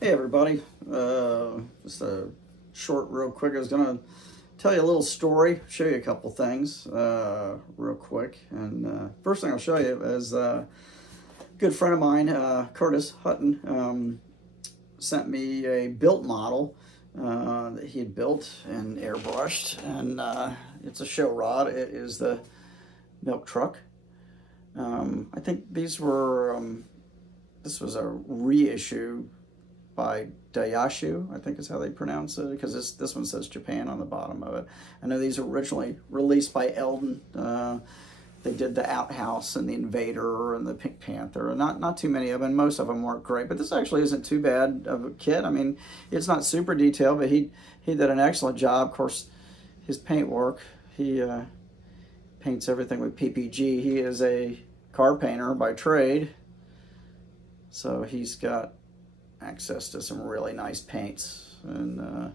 Hey everybody, just a short, real quick. I was gonna tell you a little story, show you a couple things, real quick. And first thing I'll show you is a good friend of mine, Curtis Hutton, sent me a built model that he had built and airbrushed, and it's a show rod. It is the milk truck. I think these were, this was a reissue by Daihatsu, I think is how they pronounce it, because this one says Japan on the bottom of it. I know these were originally released by Eldon. They did the Outhouse and the Invader and the Pink Panther. Not too many of them. Most of them weren't great, but this actually isn't too bad of a kit. I mean, it's not super detailed, but he did an excellent job. Of course, his paint work, he paints everything with PPG. He is a car painter by trade, so he's got access to some really nice paints, and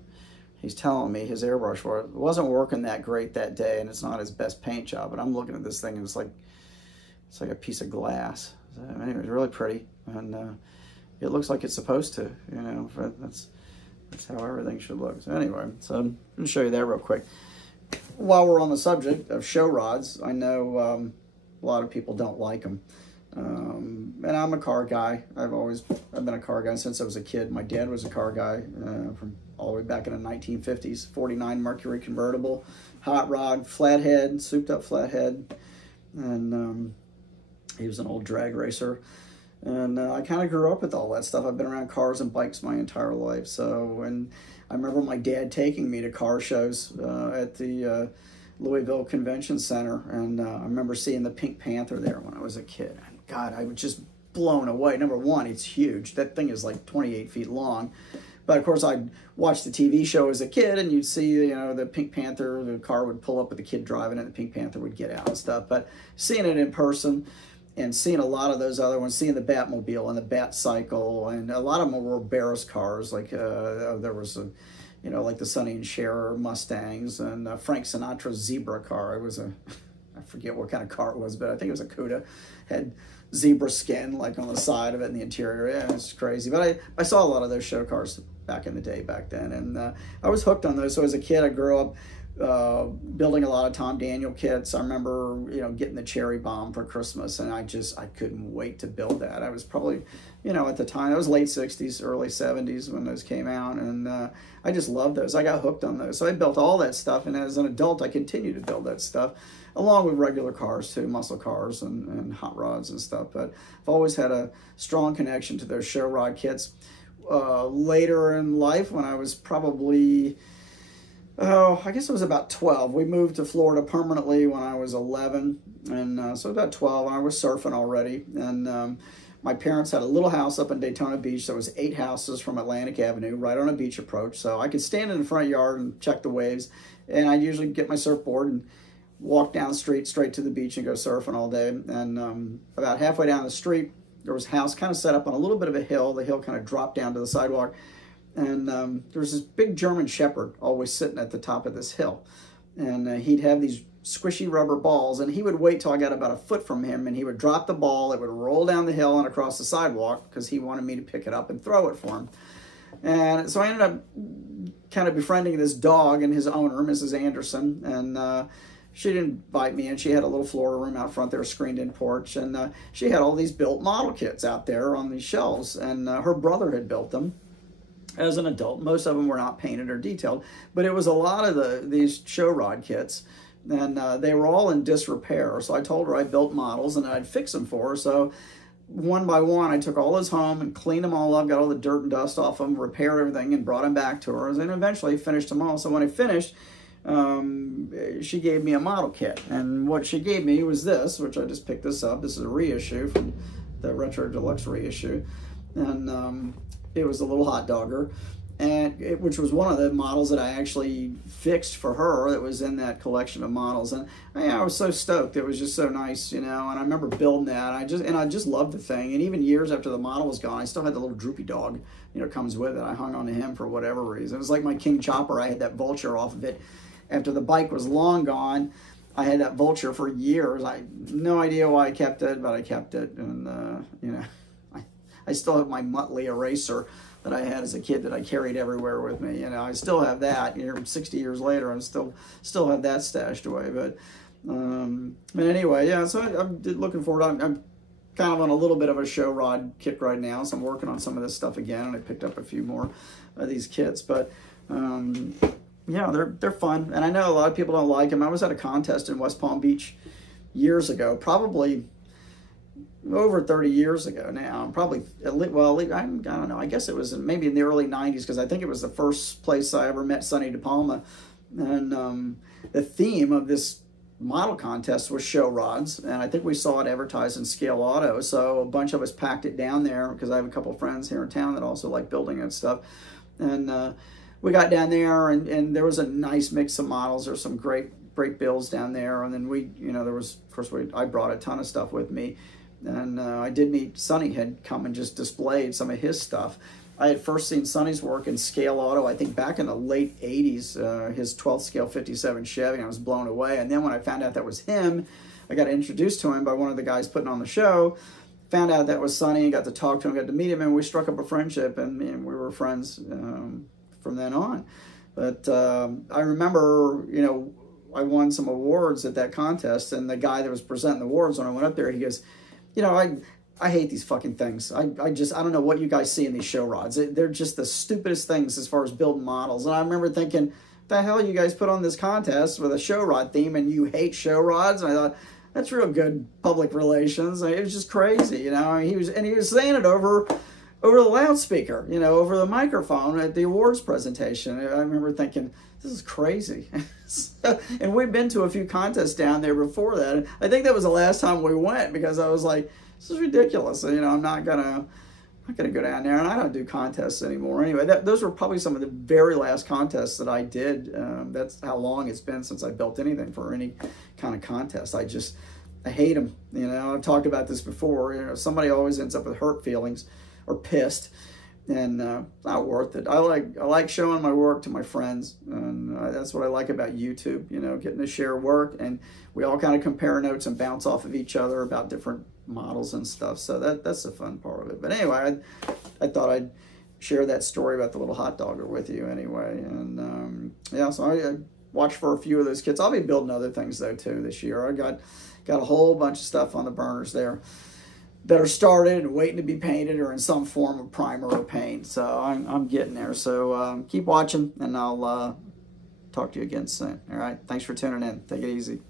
he's telling me his airbrush wasn't working that great that day, and it's not his best paint job. But I'm looking at this thing, and it's like a piece of glass. So, anyway, it's really pretty, and it looks like it's supposed to. You know, that's how everything should look. So anyway, so I'm gonna show you that real quick. While we're on the subject of show rods, I know a lot of people don't like them. And I'm a car guy. I've been a car guy since I was a kid. My dad was a car guy from all the way back in the 1950s. 49 Mercury convertible, hot rod, flathead, souped up flathead, and he was an old drag racer. And I kind of grew up with all that stuff. I've been around cars and bikes my entire life. So, and I remember my dad taking me to car shows at the Louisville Convention Center, and I remember seeing the Pink Panther there when I was a kid. And God, I was just blown away. Number one, it's huge. That thing is like 28 feet long. But of course, I'd watch the TV show as a kid, and you'd see, you know, the Pink Panther, the car would pull up with the kid driving it, and the Pink Panther would get out and stuff. But seeing it in person and seeing a lot of those other ones, seeing the Batmobile and the Bat Cycle, and a lot of them were Barris cars. Like there was a, you know, like the Sonny and Cher Mustangs, and Frank Sinatra's Zebra car. It was I forget what kind of car it was, but I think it was a Cuda. Had zebra skin like on the side of it in the interior. Yeah, it's crazy. But I saw a lot of those show cars back in the day back then, and I was hooked on those. So as a kid, I grew up building a lot of Tom Daniel kits. I remember, you know, getting the Cherry Bomb for Christmas, and I couldn't wait to build that. I was probably, you know, at the time, it was late 60s, early 70s when those came out, and I just loved those. I got hooked on those. So I built all that stuff, and as an adult, I continue to build that stuff, along with regular cars too, muscle cars and hot rods and stuff. But I've always had a strong connection to those show rod kits. Later in life, when I was probably, I guess it was about 12. We moved to Florida permanently when I was 11, and so about 12, and I was surfing already. And my parents had a little house up in Daytona Beach. There was 8 houses from Atlantic Avenue, right on a beach approach. So I could stand in the front yard and check the waves, and I'd usually get my surfboard and walk down the street straight to the beach and go surfing all day. And about halfway down the street, there was a house kind of set up on a little bit of a hill. The hill kind of dropped down to the sidewalk. And there was this big German Shepherd always sitting at the top of this hill. And he'd have these squishy rubber balls, and he would wait till I got about a foot from him, and he would drop the ball. It would roll down the hill and across the sidewalk because he wanted me to pick it up and throw it for him. And so I ended up kind of befriending this dog and his owner, Mrs. Anderson, and she didn't invite me in. She had a little floor room out front there, a screened-in porch, and she had all these built model kits out there on these shelves, and her brother had built them as an adult. Most of them were not painted or detailed, but it was a lot of these show rod kits, and they were all in disrepair. So I told her I built models and I'd fix them for her. So one by one, I took all those home and cleaned them all up, got all the dirt and dust off them, repaired everything, and brought them back to her, and eventually finished them all. So when I finished, she gave me a model kit, and what she gave me was this, which I just picked this up. This is a reissue from the Retro Deluxe reissue, and it was a little hot dogger, and which was one of the models that I actually fixed for her that was in that collection of models. And I was so stoked. It was just so nice, you know, and I remember building that. I just loved the thing. And even years after the model was gone, I still had the little droopy dog, you know, comes with it. I hung on to him for whatever reason. It was like my King Chopper. I had that vulture off of it. After the bike was long gone, I had that vulture for years. I had no idea why I kept it, but I kept it. And, you know, I still have my Muttley eraser that I had as a kid that I carried everywhere with me. You know, I still have that. You know, 60 years later, I'm still have that stashed away. But anyway, yeah. So I'm looking forward. I'm kind of on a little bit of a show rod kick right now, so I'm working on some of this stuff again, and I picked up a few more of these kits. But yeah, they're fun, and I know a lot of people don't like them. I was at a contest in West Palm Beach years ago, probably over 30 years ago now. Probably, well, I don't know. I guess it was maybe in the early 90s, because I think it was the first place I ever met Sonny DePalma. And the theme of this model contest was show rods, and I think we saw it advertised in Scale Auto. So a bunch of us packed it down there, because I have a couple of friends here in town that also like building and stuff. And we got down there, and there was a nice mix of models. There's some great builds down there. And then there was, of course, I brought a ton of stuff with me. And I did meet Sonny, had come and just displayed some of his stuff. I had first seen Sonny's work in Scale Auto, I think back in the late 80s, his 12th scale 57 Chevy, and I was blown away. And then when I found out that was him, I got introduced to him by one of the guys putting on the show, found out that was Sonny, got to talk to him, got to meet him, and we struck up a friendship, and we were friends from then on. But I remember, I won some awards at that contest, and the guy that was presenting the awards, when I went up there, he goes, I hate these fucking things. I don't know what you guys see in these show rods. They're just the stupidest things as far as building models. And I remember thinking, the hell you guys put on this contest with a show rod theme and you hate show rods? And I thought, that's real good public relations. It was just crazy, he was saying it over the loudspeaker, over the microphone at the awards presentation. I remember thinking, this is crazy. And we've been to a few contests down there before that. I think that was the last time we went, because I was like, this is ridiculous. I'm not gonna go down there, and I don't do contests anymore. Anyway, those were probably some of the very last contests that I did. That's how long it's been since I built anything for any kind of contest. I hate them. I've talked about this before. Somebody always ends up with hurt feelings or pissed, and not worth it. I like showing my work to my friends, and that's what I like about YouTube. Getting to share work, and we all kind of compare notes and bounce off of each other about different models and stuff. So that's the fun part of it. But anyway, I thought I'd share that story about the little hot dogger with you anyway. And yeah, so I watched for a few of those kits. I'll be building other things though too this year. I got a whole bunch of stuff on the burners there that are started and waiting to be painted or in some form of primer or paint. So I'm getting there. So keep watching, and I'll talk to you again soon. All right. Thanks for tuning in. Take it easy.